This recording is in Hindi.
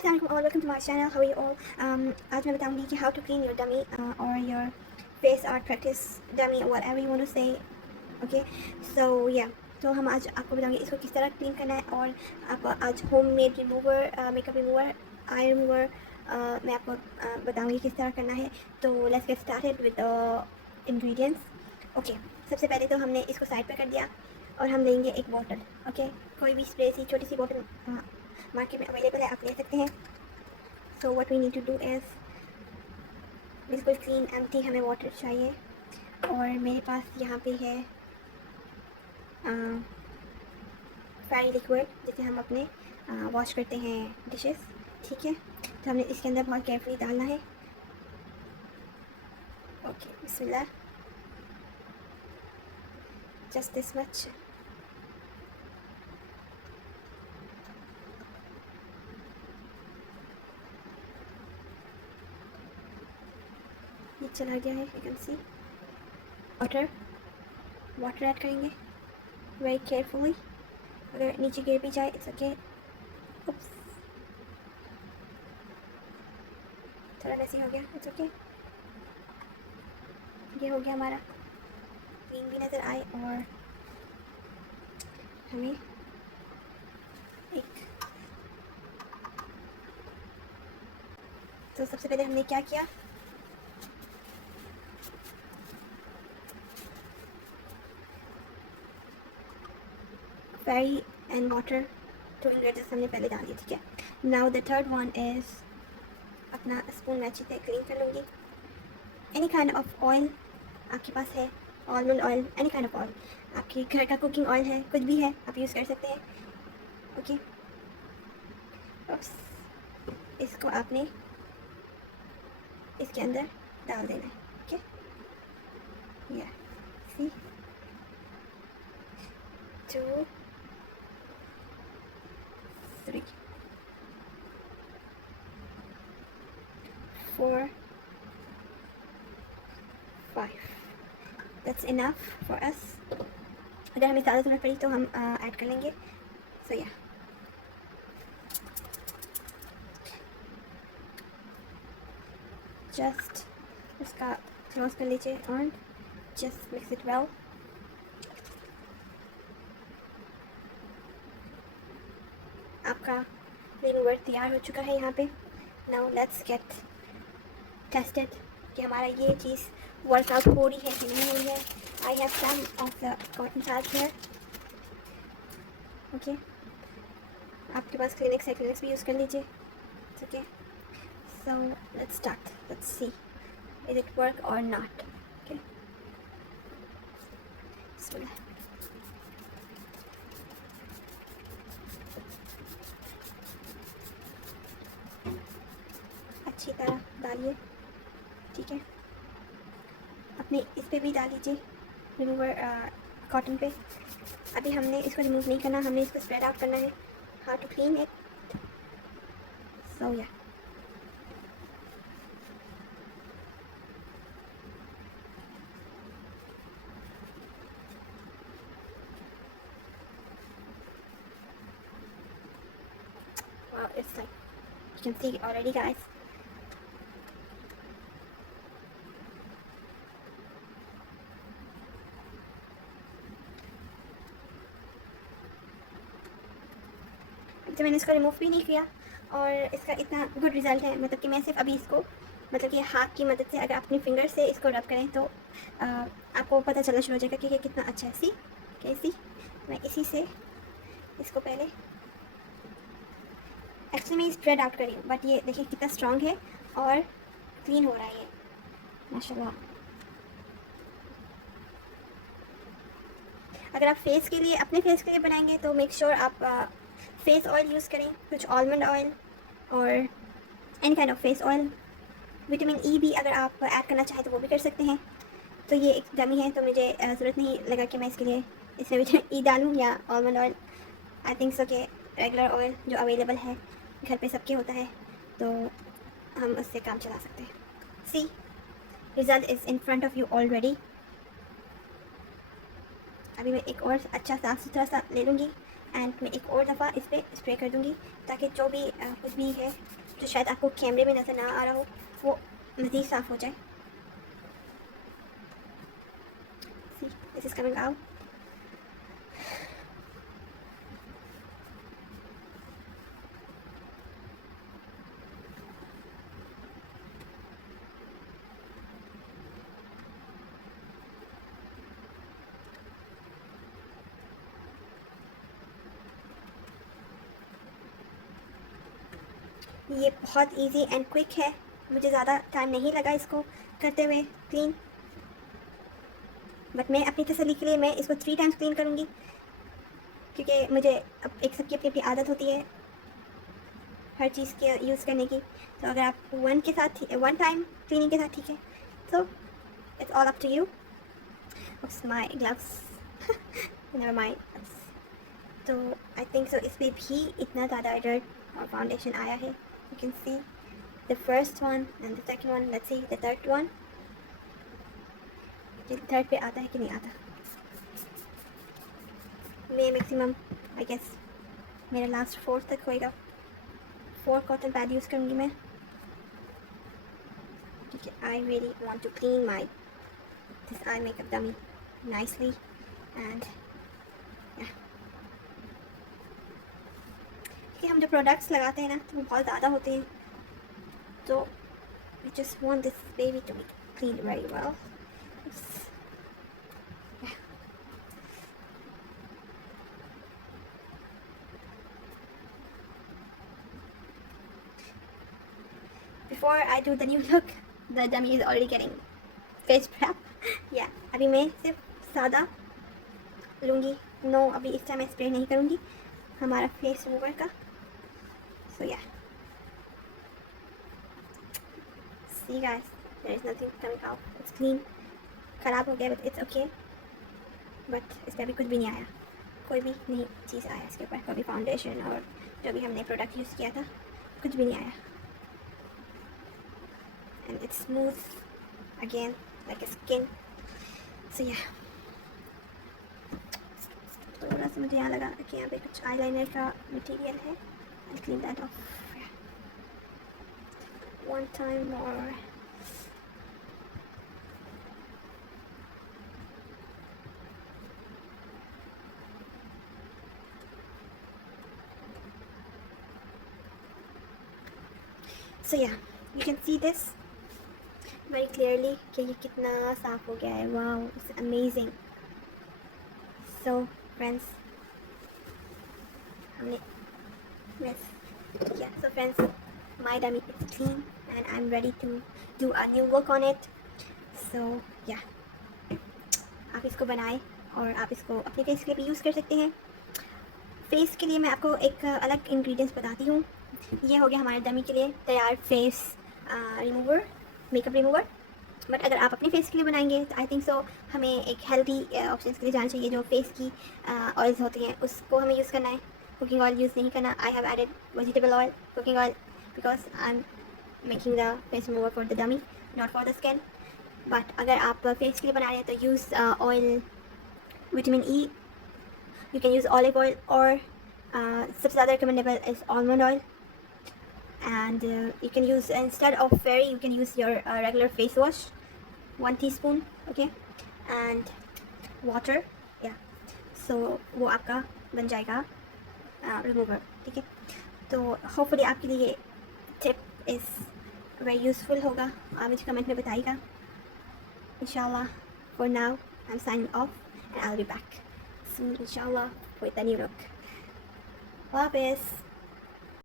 अस्सलाम वालेकुम और welcome to my channel. How are you all? आज मैं बताऊंगी कि how to clean your dummy और your face art practice dummy, whatever you want to say. Okay, so yeah, तो हम आज आपको बताएंगे इसको किस तरह क्लीन करना है। और आपको आज home made remover, makeup remover, eye remover मैं आपको बताऊंगी किस तरह करना है। तो let's get started with ingredients. Okay, सबसे पहले तो हमने इसको साइड पर कर दिया और हम लेंगे एक बॉटल। ओके, कोई भी स्प्रे सी छोटी सी बॉटल मार्केट में अवेलेबल है, आप ले सकते हैं। So what we need to do is बिल्कुल क्लीन एम्प्टी हमें वाटर चाहिए। और मेरे पास यहाँ पे है फेरी लिक्विड, जिसे हम अपने वॉश करते हैं डिशेस। ठीक है, तो हमने इसके अंदर बहुत केयरफुली डालना है। Okay, Bismillah, just this much. ये चला गया है, you can see. Water water add करेंगे वेरी केयरफुली, अगर नीचे गिर भी जाए इट्स ओके। उप्स, थोड़ा वैसे हो गया, इट्स ओके। ये हो गया हमारा, क्लीन भी नज़र आए और हमें एक। तो सबसे पहले हमने क्या किया, फेरी एंड वाटर, टू इंग्रेडिएंट्स हमने पहले डाल दिए। ठीक है, now the third one is, अपना स्पून मैं अच्छे से क्लीन कर लूँगी। एनी काइंड ऑफ ऑयल आपके पास है, almond oil, any kind of oil, आपके घर का कुकिंग ऑयल है, कुछ भी है, आप यूज़ कर सकते हैं। ओके, इसको आपने इसके अंदर डाल देना है। ओके, या सी, 2 3 4 5, दैट्स इनफ फॉर अस। अगर हमें ज़्यादा ज़रूरत पड़ी तो हम ऐड कर लेंगे। सो या, जस्ट उसका क्लोज कर लीजिए और जस्ट मिक्स इट वेल। आपका रिमूवर तैयार हो चुका है यहाँ पे। नाउ लेट्स गेट टेस्टेड कि हमारा ये चीज़ वर्कआउट हो रही है कि नहीं हो रही है। I have some of the cotton pads here. Okay, आपके पास क्लिनिक्स है, क्लिनिक्स भी यूज़ कर लीजिए। ठीक है, so let's start, let's see is it work or not. Okay, अच्छी तरह डालिए। ठीक है, अपने इस पे भी डाल लीजिए रिमूवर कॉटन पे। अभी हमने इसको रिमूव नहीं करना, हमने इसको स्प्रेड आउट करना है। हाउ टू क्लीन इट, सो या, it's like you can see already guys. तो मैंने इसको रिमूव भी नहीं किया और इसका इतना गुड रिज़ल्ट है, मतलब कि मैं सिर्फ अभी इसको, मतलब कि हाथ की मदद से अगर अपनी फिंगर से इसको रब करें तो आपको पता चलना शुरू हो जाएगा कि ये कितना अच्छा है। सी कैसी, मैं इसी से इसको पहले एक्चुअली मैं स्प्रेड आउट करी हूँ, बट ये देखिए कितना स्ट्रॉन्ग है और क्लीन हो रहा है ये, माशाल्लाह। अगर आप फेस के लिए, अपने फेस के लिए बनाएंगे तो मेक श्योर आप फेस ऑयल यूज़ करें, कुछ आलमंड ऑयल और any kind of face oil. Vitamin ई भी अगर आप ऐड करना चाहें तो वो भी कर सकते हैं। तो ये एक डमी है तो मुझे ज़रूरत नहीं लगा कि मैं इसके लिए इसमें विटामिन ई डालूँ या almond oil. I think so कि रेगुलर ऑयल जो अवेलेबल है घर पे सबके होता है, तो हम उससे काम चला सकते हैं। See, result is in front of you already. अभी मैं एक और अच्छा साफ़ सुथरा सा ले लूँगी एंड मैं एक और दफ़ा इस पर स्प्रे कर दूँगी ताकि जो भी कुछ भी है जो शायद आपको कैमरे में नज़र ना आ रहा हो वो मज़ीद साफ़ हो जाए. See, this is coming out. ये बहुत इजी एंड क्विक है. मुझे ज़्यादा टाइम नहीं लगा इसको करते हुए क्लीन. बट मैं अपनी तसल्ली के लिए मैं इसको 3 टाइम्स क्लीन करूँगी क्योंकि मुझे अब एक सबकी अपनी अपनी आदत होती है हर चीज़ के यूज़ करने की. तो अगर आप 1 टाइम क्लीनिंग के साथ ठीक है तो it's all up to you. My gloves never mind. तो आई थिंक सो इसमें भी इतना ज़्यादा डर्ट और फाउंडेशन आया है. You can see the first one and the second one. Let's see the third one. Third पे आता है कि नहीं आता. मैं मैक्सिमम आई गेस मेरा लास्ट 4 तक होएगा. 4 कॉटन पैड यूज़ करूँगी मैं क्योंकि I really want to clean my this eye makeup dummy nicely. And कि हम जो प्रोडक्ट्स लगाते हैं ना तो वो बहुत ज़्यादा होते हैं. तो we just want this baby to be clean very well. Before I do the new look, the dummy is already getting face prep. Yeah, अभी मैं सिर्फ सादा लूँगी. नो, अभी इस टाइम मैं स्प्रे नहीं करूँगी हमारा फेस रिमूवर का. So yeah, see guys, there is nothing coming out. It's clean. ख़राब हो गया but it's okay. But इस पर अभी कुछ भी नहीं आया. कोई भी नई चीज़ आया इसके ऊपर. कोई भी फाउंडेशन और जो भी हमने प्रोडक्ट यूज़ किया था कुछ भी नहीं आया. And it's smooth again like a skin. So yeah, थोड़ा सा मुझे यहाँ लगा कि यहाँ पे कुछ आईलाइनर का मटेरियल है. I'll clean that off. One time more. So yeah, you can see this very clearly कि ये कितना साफ हो गया है. Wow, it's amazing. So friends, हमने so friends, my dummy is clean and I'm ready to do a new look on it. So yeah, आप इसको बनाएं और आप इसको अपने फेस के लिए भी यूज़ कर सकते हैं. फेस के लिए मैं आपको एक अलग इंग्रेडिएंट्स बताती हूँ. ये हो गया हमारे डमी के लिए तैयार face remover, makeup remover. But अगर आप अपने फेस के लिए बनाएंगे तो आई थिंक सो हमें एक हेल्दी ऑप्शंस के लिए जाना चाहिए. जो फेस की ऑयल्स होती हैं उसको हमें यूज़ करना है. कुकिंग ऑयल यूज़ नहीं करना. I have added vegetable oil, cooking oil, because I am making the face remover for the dummy, not for the skin. But अगर आप फेस के लिए बना रहे हैं तो use oil, vitamin E. You can use olive oil और सबसे ज़्यादा recommendable is almond oil. And you can use, instead of fairy, you can use your regular face wash, 1 teaspoon, okay, and water. Yeah, so वो आपका बन जाएगा रिमूवर. ठीक है, तो होपफुली आपके लिए ये टिप इज़ वेरी यूज़फुल होगा. आप मुझे कमेंट में बताइएगा. इंशाल्लाह. For now, I'm signing off and I'll be back soon, inshallah, with a new look. Allah Hafiz.